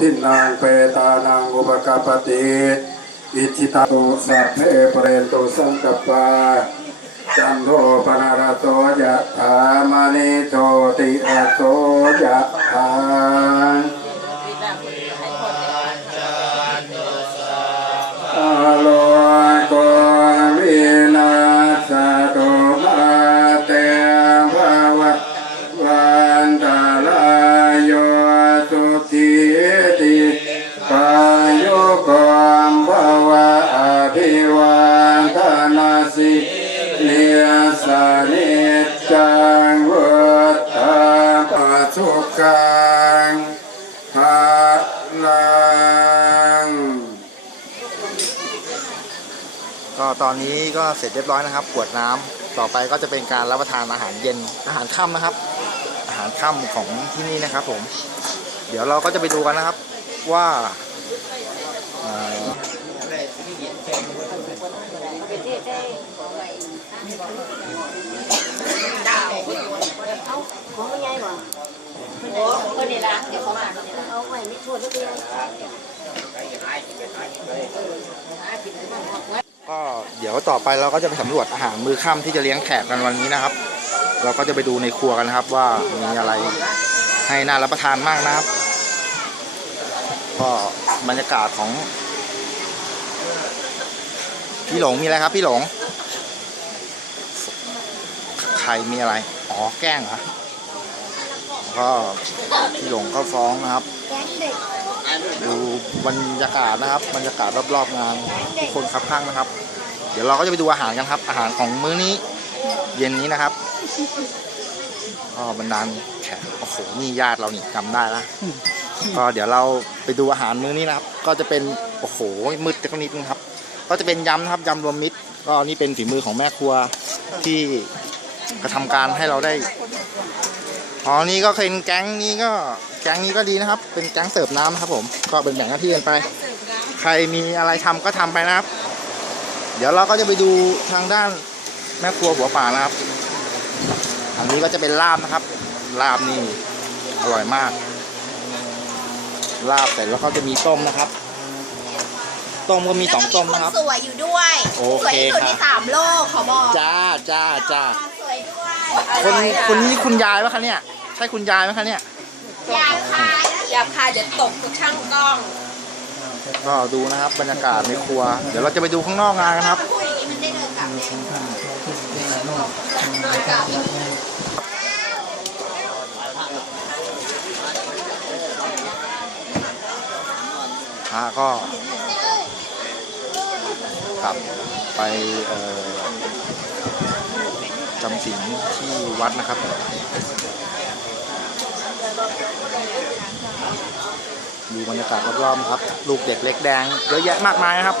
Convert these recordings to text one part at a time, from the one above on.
ทินังเปตานังอุปกปปติอิจิตาตุสัพเพปเรนตุสังกปาจันโทปนารโตยะถามณิโชติอโตยะถา ก็ตอนนี้ก็เสร็จเรียบร้อยนะครับกวดน้ำต่อไปก็จะเป็นการรับประทานอาหารเย็นอาหารค่ำนะครับ อาหารค่ำของที่นี่นะครับผม เดี๋ยวเราก็จะไปดูกันนะครับว่าเอ่อเอาของไม่ใหญ่บ่โอ้คนนี้ละเดี๋ยวของหลานเอาไว้ไม่ชวนลูกเรียนก็ ก็เดี๋ยวต่อไปเราก็จะไปสำรวจอาหารมื้อค่ำที่จะเลี้ยงแขกกันวันนี้นะครับ เราก็จะไปดูในครัวกันนะครับ ว่ามีอะไรให้น่ารับประทานมากนะครับ ก็บรรยากาศของ พี่หลงมีอะไรครับ พี่หลงใครมีอะไรอ๋อแกล้งเหรอก็พี่หลงก็ฟ้องนะครับดู ดูบรรยากาศนะครับ บรรยากาศรอบๆงานทุกคนครับข้างนะครับ เดี๋ยวเราก็จะไปดูอาหารกันครับ อาหารของมื้อนี้ เย็นนี้นะครับก็บรรดาแขกโอ้โหนี่ญาติเรานี่จำได้ละก็เดี๋ยวเราไปดูอาหารมื้อนี้นะครับ ก็จะเป็นโอ้โหมืดจักนิดนึงครับ ก็จะเป็นยำนะครับยำรวมมิตร ก็นี่เป็นฝีมือของแม่ครัวที่กระทำการให้เราได้อ๋อนี่ก็เป็นแก๊งนี้ก็ แก๊งนี้ก็ดีนะครับ เป็นแก๊งเสิร์ฟน้ำนะครับผม ก็เป็นแบ่งหน้าที่กันไป ใครมีอะไรทำก็ทำไปนะครับ เดี๋ยวเราก็จะไปดูทางด้านแม่ครัวหัวป่านะครับ อันนี้ก็จะเป็นลาบนะครับ ลาบนี่อร่อยมาก ลาบเสร็จแล้วก็จะมีต้มนะครับ ต้มก็มีสองต้มนะครับ สวยอยู่ด้วยโอสวยเคที่สุดค่ะในสามโลกขอบอก จ้าจ้าจ้าสวยด้วยคนคนนี้คุณยายปะคะเนี่ย ใช่คุณยายไหมคะเนี่ย หยาบคายหยาบคายเดี๋ยวตกกับช่างกล้องก็ดูนะครับบรรยากาศในครัว เดี๋ยวเราจะไปดูข้างนอกงานกันครับ พูดอย่างนี้มันได้เดินกลับเดินกลับพระก็กลับไปจำศีลที่วัดนะครับ ดูบรรยากาศรอบๆครับ ลูกเด็กเล็กแดง เยอะแยะมากมายนะครับ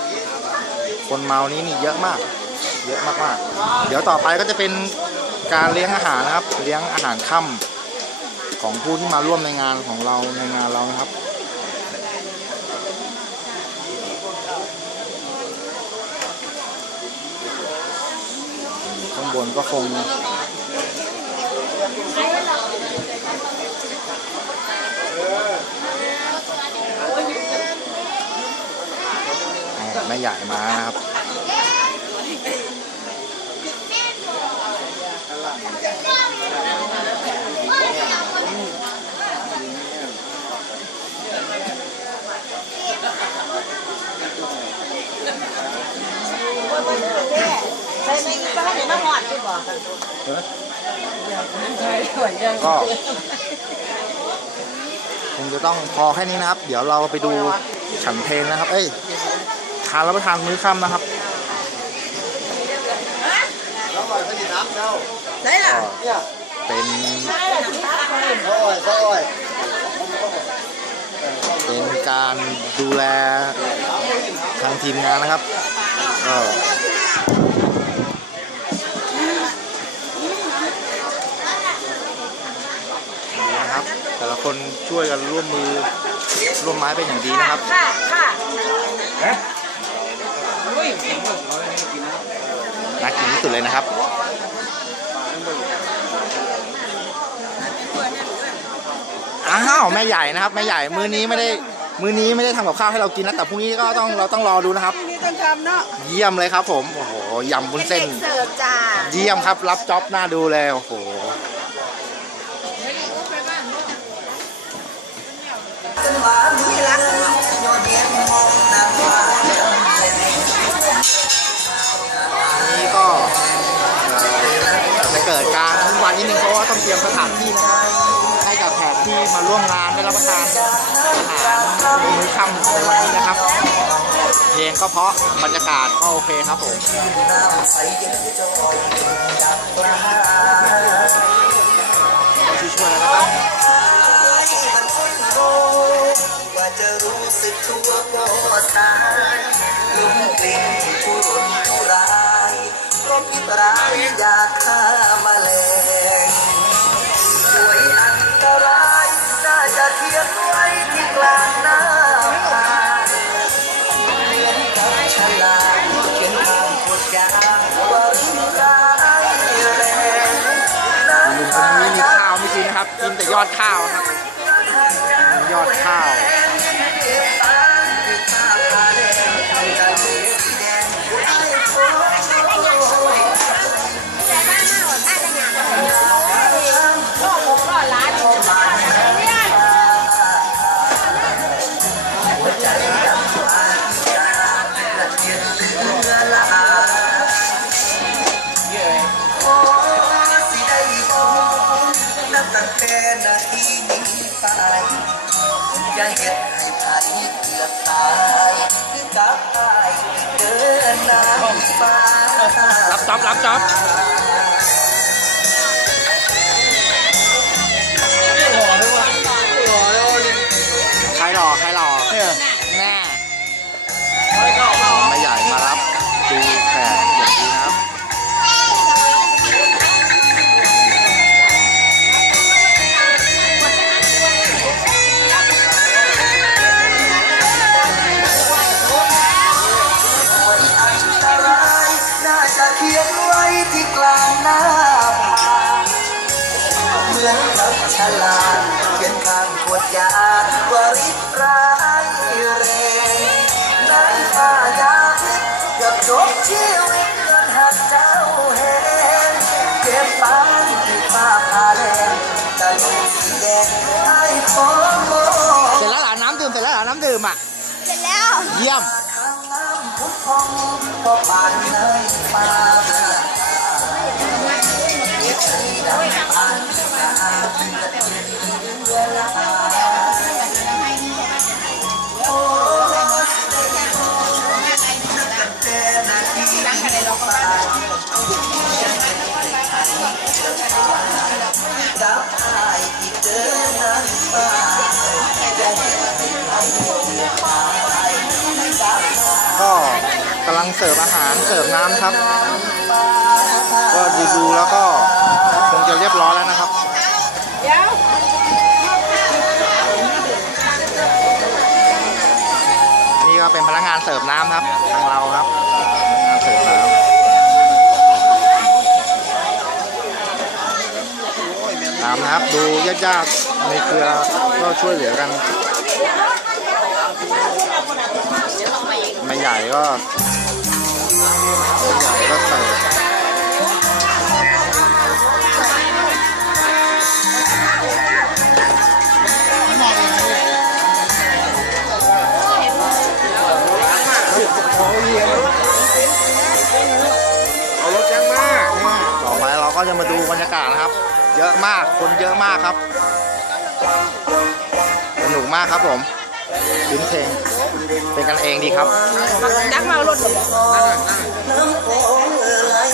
คนเมานี้นี่เยอะมาก เยอะมากๆ เดี๋ยวต่อไปก็จะเป็นการเลี้ยงอาหารนะครับ เลี้ยงอาหารค่ำของผู้ที่มาร่วมในงานของเราในงานเรานะครับข้างบนก็คง แม่ใหญ่มานะครับใช่ไหมก็ให้เดี๋ยวมาหอดดีกว่าก็คงจะต้องพอแค่นี้นะครับ เดี๋ยวเราไปดูฉันเพลงนะครับ เอ้ย ทานรับประทานมื้อค่ำนะครับได้ล่ะก็เป็นเป็นการดูแลทางทีมงานนะครับก็นะครับแต่ละคนช่วยกันร่วมมือร่วมไม้เป็นอย่างดีนะครับค่ะค่ะ น่ากินที่สุดเลยนะครับอ้าวแม่ใหญ่นะครับ แม่ใหญ่มือนี้ไม่ได้มื้อนี้ไม่ได้ทำกับข้าวให้เรากินนะแต่พรุ่งนี้ก็ต้องเราต้องรอดูนะครับ นี่ต้องทำเนาะเยี่ยมเลยครับ ผมโอ้โหยำบุญเส้นเสิร์ฟจ้าเยี่ยมครับ รับจ็อบหน้าดูเลยโอ้โหนี่ก็ เอ่อจะเกิดการวุ่นวายนิดนึงเพราะว่าต้องเตรียมสถานที่นะครับให้กับแขกที่มาร่วมงานได้รับประทานอาหารมื้อค่ำในวันนี้นะครับเพลงก็เพราะบรรยากาศก็โอเคครับผมช่วยๆนะครับว่าจะรู้สึกทั่วก็ตาย ลุ่มกลิ่นทุรนทุรายเพราะพิษร้ายอยากฆ่าแมาแลงป่วยอันตรายน่าจะเทียบไว้ที่กลางหน้าผาเหมือนกับฉลามเขียนทางกดยางว่ารุนร้ายแรงน้ำลุงคนตานี้มีข้าวไม่กินนะครับกินแต่ยอดข้าวครับ ยอดข้าว อย่าเห็นให้ไผเกือบตายคือกับอายเดินน้ำฟ้า รับจับรับจับ แล้ว เยี่ยม เสิร์ฟอาหารเสิร์ฟน้ำครับ ก็ดูดูแล้วก็คงจะเรียบร้อยแล้วนะครับนี่ก็เป็นพนักงานเสิร์ฟน้ำครับทางเราครับพนักงานเสิร์ฟน้ำน้ำนะครับดูญาติๆในเครือก็ช่วยเหลือกันไม่ใหญ่ก็ ไม่ใหญ่ก็เสิร์ฟต่อไปเราก็จะมาดูบรรยากาศนะครับ เยอะมากคนเยอะมากครับ สนุกมากครับผมลิ้นเพลง เป็นกันเองดีครับดักมารถหลบน้ำโขงเอ่ย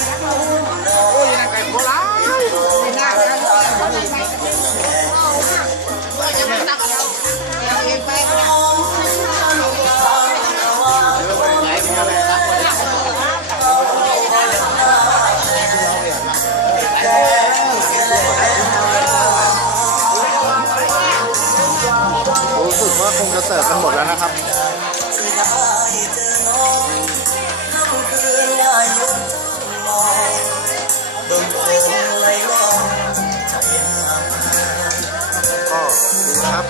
รู้สึกว่าคงจะเสิร์ฟกันหมดแล้วนะครับ ดูครับ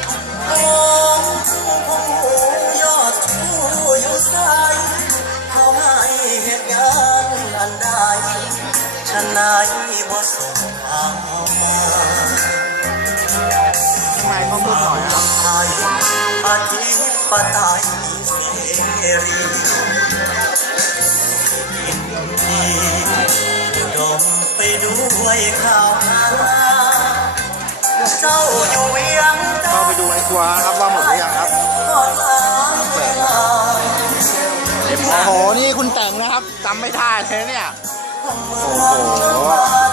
ฉันนายบ่สงเอามาทำไมต้องพูดหน่อยครับอาทิตย์ปะตายเสรีกินดีดมไปด้วยข้าวหา เจ้าอยู่เวียงเข้าไปดูในครัวนะครับว่าหมดหรือยังครับกอดลาเวลาโอ้โห นี่คุณแต่งนะครับจำไม่ได้เลยเนี่ย โอ้โห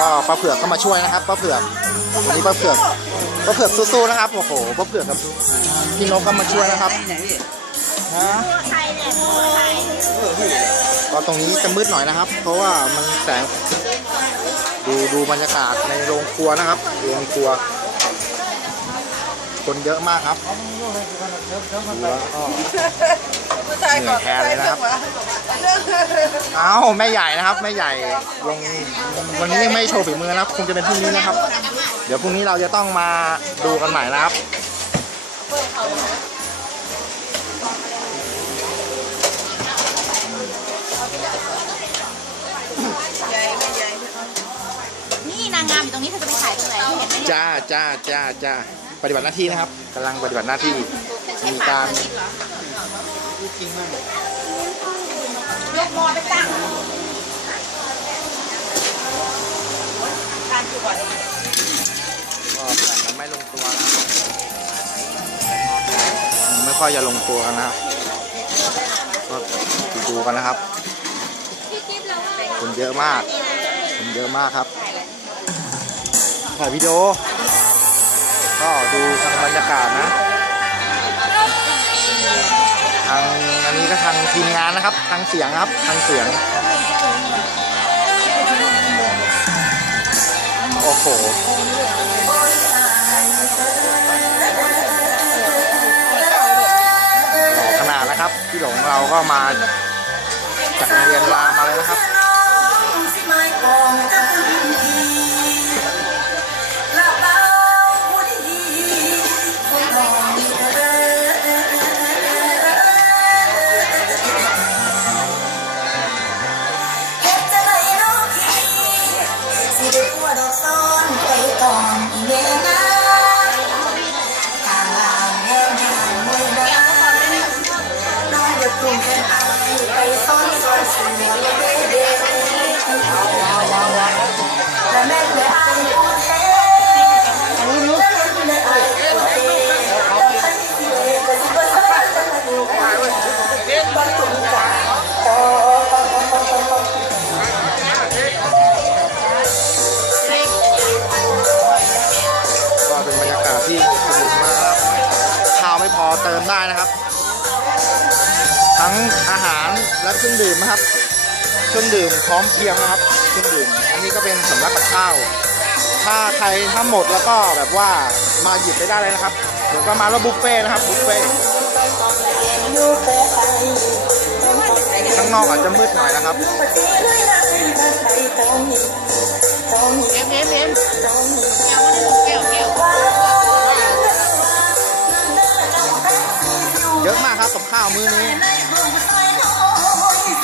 ก็ป้าเผือกก็มาช่วยนะครับป้าเผือกวันนี้ป้าเผือกป้าเผือกสู้ๆนะครับ โอ้โหป้าเผือกกับพี่นกก็มาช่วยนะครับ ฮะก็ตรงนี้จะมืดหน่อยนะครับ เพราะว่ามันแสงดูดูบรรยากาศในโรงครัวนะครับ โรงครัว คนเยอะมากครับดูแล้วก็เหนื่อยแทนเลยนะครับเอาแม่ใหญ่นะครับแม่ใหญ่ลงวันนี้ยังไม่โชว์ฝีมือนะครับคงจะเป็นพรุ่งนี้นะครับ เดี๋ยวพรุ่งนี้เราจะต้องมาดูกันใหม่นะครับายตรงไหนที่เห็นไหมจ้าจ้าจ้าจ้าปฏิบัติหน้าที่นะครับกำลังปฏิบัติหน้าที่มีการยกมอไปตั้งก็แบ่งกันไม่ลงตัวนะครับไม่ค่อยจะลงตัวกันนะครับก็ดูกันนะครับ คนเยอะมาก คนเยอะมากครับ ถ่ายวิดีโอ ก็ดูทางบรรยากาศนะ ทางอันนี้ก็ทางทีมงานนะครับ ทางเสียงครับ ทางเสียง โอ้โหขนาดนะครับ พี่หลงเราก็มาจากโรงเรียนรามมาเลยนะครับ เครื่องดื่มนะครับ เครื่องดื่มพร้อมเพียงนะครับ เครื่องดื่ม อันนี้ก็เป็นสำรับกับข้าว ถ้าใครถ้าหมดแล้วก็แบบว่ามาหยิบไปได้เลยนะครับเดี๋ยวก็มาแล้วบุฟเฟ่นะครับบุฟเฟ่ข้างนอกอาจจะมืดหน่อยนะครับเอ็มเอ็มเอ็มเยอะมากครับกับข้าวมื้อนี้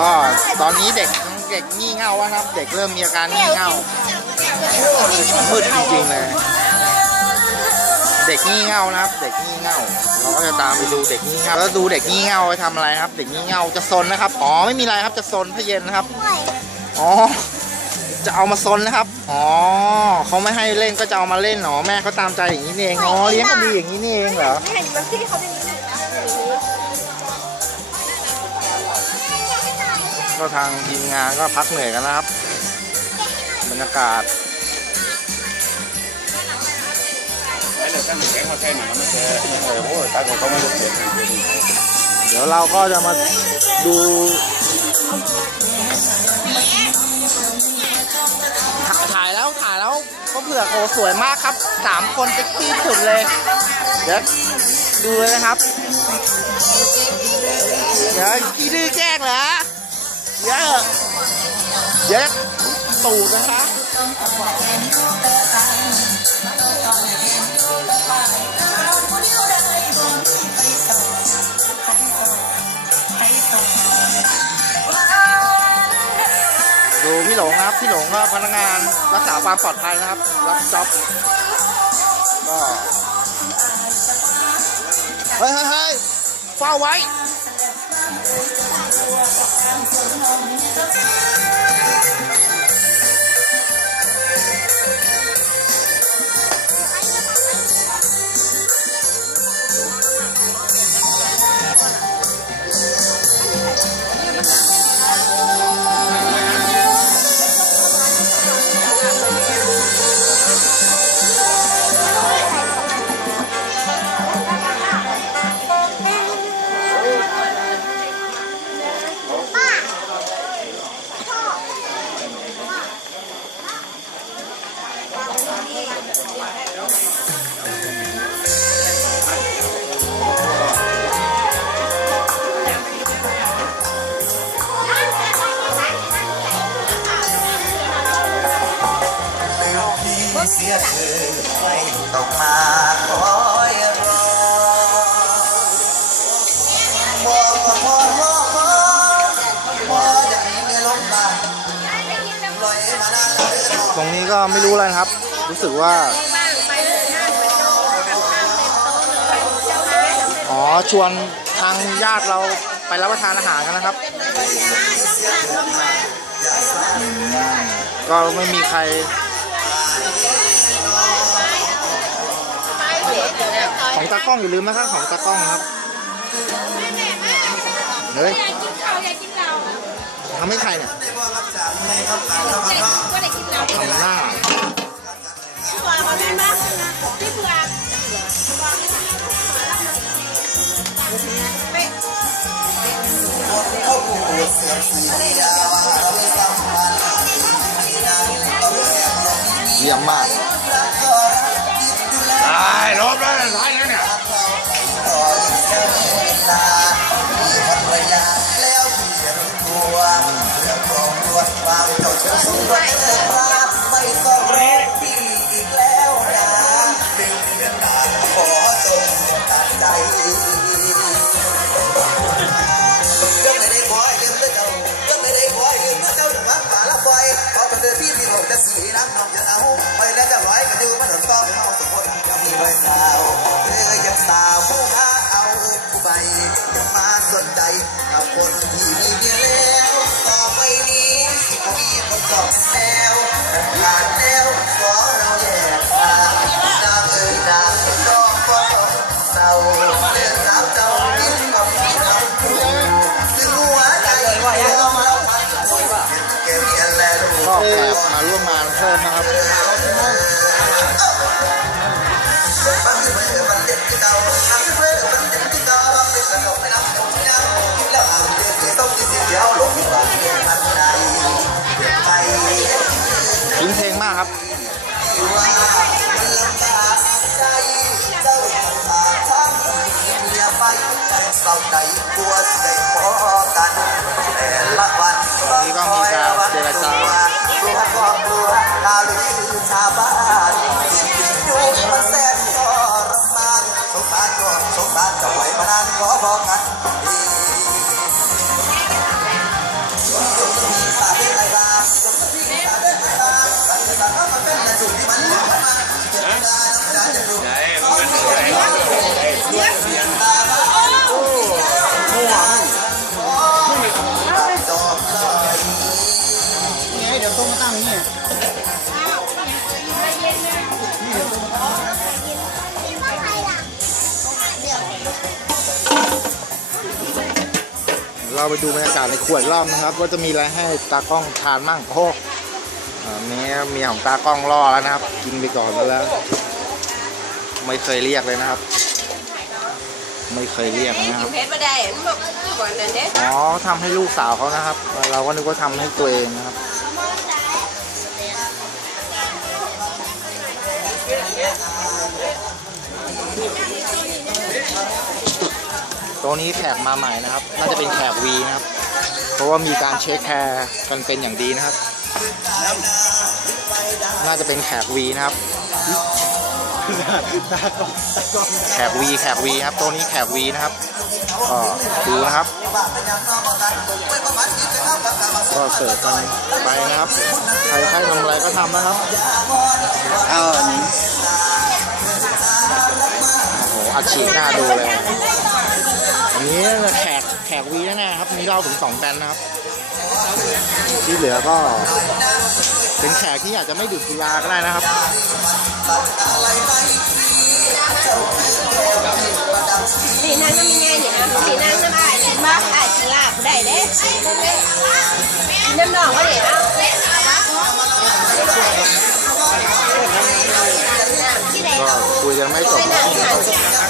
ก็ตอนนี้เด็กเด็กงี่เง่าวนะครับเด็กเริ่มมีอาการงี่เง่ามืดจริงๆเลยเด็กงี่เง่านะครับ เด็กงี่เง่าเราก็จะตามไปดูเด็กงี่เง่าแล้วดูเด็กงี่เง่าไปทำอะไรนะครับ เด็กงี่เง่าจะซนนะครับอ๋อไม่มีอะไรครับจะซนพระเย็นนะครับอ๋อจะเอามาซนนะครับ อ๋อเขาไม่ให้เล่นก็จะเอามาเล่นหนอแม่เขาตามใจอย่างนี้เอง อ๋อเลี้ยงกันดีอย่างนี้นี่เองเหรอไม่เห็นมันที่เขาเป็น ก็ทางทีมงานก็พักเหนื่อยกันนะครับ บรรยากาศเดี๋ยวเราก็จะมาดูถ่ายแล้วถ่ายแล้วก็เผือกโอ้สวยมากครับสามคนเซ็กซี่สุดเลยเดี๋ยวดูเลยนะครับ เดี๋ยวขี้ดื้อแกล้งเหรอ เดี๋ยวเดี๋ยวตูดนะคะดูพี่หลงนะครับ พี่หลงก็พนักงานรักษาความปลอดภัยนะครับ รับจ็อบก็เฮ้ยเฮ้ยเฮ้ยเฝ้าไว้ เนี้ก็ไม่รู้อะไรครับ รู้สึกว่า อ๋อ ชวนทางญาติเราไปรับประทานอาหารกันนะครับ ก็ไม่มีใครของตากล้องอย่าลืมนะครับของตากล้องครับเฮ้ย ทำให้ใครเนี่ยทำหน้าเขาผูกเสียบสียาวเราไม่สัมพันธ์ที่นางต้อเยี่ยมมากรักก็รักคิดดูแลตายลบแล้วตายแล้วเนี่ย วลามีภรรยาแล้วพี่รู้ตัวเรื่องของรวดวามเจ้าเชู้สูงด้วยเถิดครับไม่ต้องรอพี่อีกแล้วนะหนึ่งเดือนนานขอจงตัดใจเรื่องไหนได้ขอให้ลืมเรื่องเก่าเรื่องไหนได้ขอให้ลืมเรื่องเก่าอย่างรักป่าละไฟเขาเป็นเธอพี่พี่ผมจะสีน้ำนองจะเอาไปแล้วจะร้อยกันดูมันถนก็เป็นเอาสมบูรณ์ยังมีรอยสาว งสาวเจ้าดิ้นกับพี่ทำผู้ซึ่งหัวใจของเราเก็บเงินและลูก็กแขกมาร่วมงานเพิ่มนะครับ เศร้าใจกลัวเสียพอกันแต่ละวันกลัวกลัวกลัวดาวลือชาวบ้านอยู่มันแสนทรมานสงสารก็สงสารจะไหวมานานขอพอกัน เราไปดูบรรยากาศในขวดรอบนะครับว่าจะมีอะไรให้ตากล้องทานมั่งโอ้อ่าเมียเมียของตากล้องรอแล้วนะครับ กินไปก่อนแล้ว ไม่เคยเรียกเลยนะครับ ไม่เคยเรียกนะครับเพชรมาได้มันบอกก่อนนั่นเด้อ๋อทำให้ลูกสาวเขานะครับ เราก็นึกว่าทำให้ตัวเองนะครับ ตัวนี้แขกมาใหม่นะครับ น่าจะเป็นแขกวีนะครับ เพราะว่ามีการเช็คแคร์กันเป็นอย่างดีนะครับ น่าจะเป็นแขกวีนะครับแขกวีแขกวีครับตัวนี้แขกวีนะครับก็ดูนะครับก็เสิร์ฟกันไปนะครับ ใครใครทำอะไรก็ทำนะครับ เอาโอ้โห อัดฉีดหน้าดูเลยอันนี้แขกแขกวีแน่ๆครับมีเหล้าถึงสองแบนนะครับ ที่เหลือก็ เป็นแขกที่อาจจะไม่ดื่มสุราก็ได้นะครับสีนั่งน้ำยังไงเนี่ยนะสีนั่งน้ำอายเนี่ยมาอายกินลาบได้เด้น้ำหนองก็เดี๋ยวที่ไหน ก็คุยกันไม่จบไปนั่งหา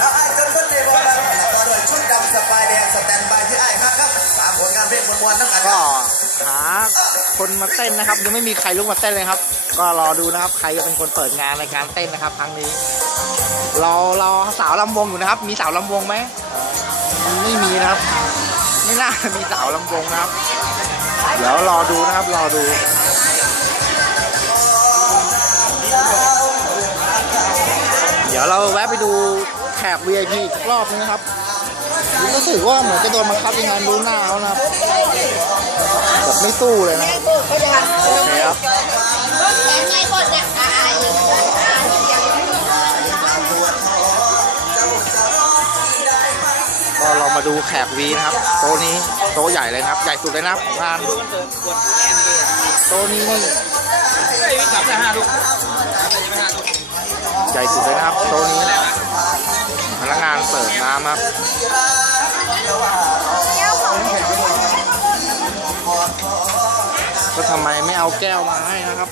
เอาไอ้จนต้นนี้ชุดดำสปายแดงสแตนบายที่ไอ้ครับครับตามผลงานเพลงมวลๆทั้งกันก็หาคนมาเต้นนะครับ ยังไม่มีใครลุกมาเต้นเลยครับ ก็รอดูนะครับ ใครจะเป็นคนเปิดงานในการเต้นนะครับ ครั้งนี้รอรอสาวลำวงอยู่นะครับ มีสาวลำวงไหมไม่มีนะครับ ไม่น่ามีสาวลำวงนะครับ เดี๋ยวรอดูนะครับ รอดูเดี๋ยวเราแวะไปดูแขก VIP อีกรอบนึงนะครับรู้สึกว่าเหมือนจะโดนบังคับยังไงรู้หน้าเขานะครับ แบบไม่สู้เลยนะครับก็จะโอเครับแขนไงคนเนี่ยอายอีกอายอีกอย่างก็เรามาดูแขกวีนะครับโต๊ะนี้โต๊ะใหญ่เลยนะครับ ใหญ่สุดเลยนะครับของงานโต๊ะนี้นี่ใหญ่สุดเลยนะครับโต๊ะนี้พนักงานเสิร์ฟน้ำครับ ก็ทำไมไม่เอาแก้วมาให้นะครับ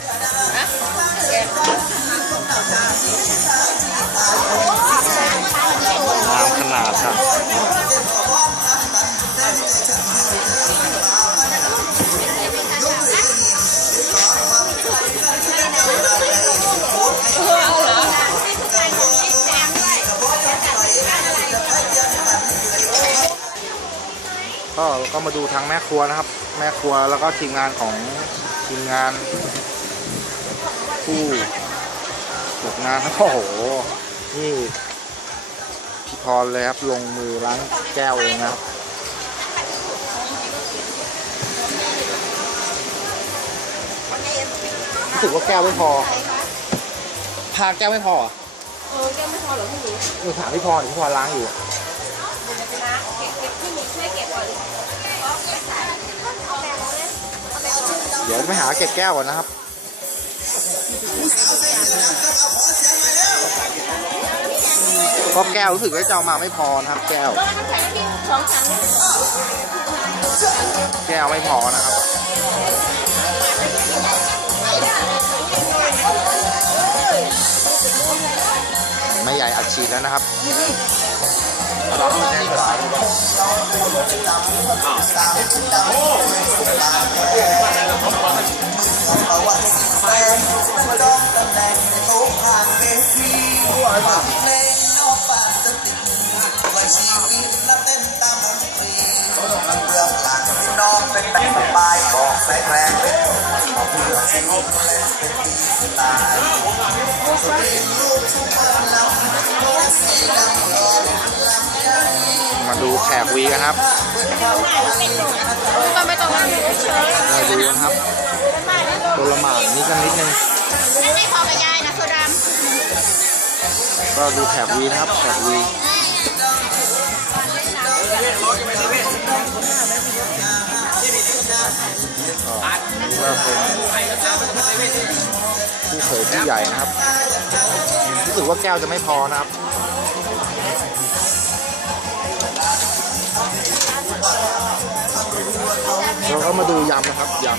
น้ำขนาดครับก็ก็มาดูทางแม่ครัวนะครับ แม่ครัวแล้วก็ทีมงานของทีมงานผู้จัดงานโอ้โห นี่พี่พรเลยครับ ลงมือล้างแก้วเองนะครับรู้สึกว่าแก้วไม่พอ พาแก้วไม่พอเหรอเออแกไม่พอหรอพี่หนูเออถามพี่พรพี่พรล้างอยู่นะเก็บเก็บพี่หนูช่วยเก็บก่อน ดี๋ยวไปหาเก็บแก้วก่อนนะครับก็แก้วรู้สึกว่าจะเอามาไม่พอนะครับ แก้วแข็งพี่สองชั้นแก้วไม่พอนะครับไม่ใหญ่อัดฉีดแล้วนะครับ ประวัติแฟนจองตำแหน่งโต๊ะผ่านเวทีฟังเพลงนอกปากสติว่าชีวิตเต้นตามดนตรีเบื้อหลังที่น้องเป็นแบบสบายบอก มาดูแขกวีกันครับมาดูกันครับตัวละหมาดนิดกันนิดนึงนั่ไม่พอกับยายนะโซดามก็ดูแขกวีนะครับแขกวี ก็นี่ก็เป็นผู้เขยผู้ใหญ่นะครับ รู้สึกว่าแก้วจะไม่พอนะครับเราก็มาดูยำนะครับยำ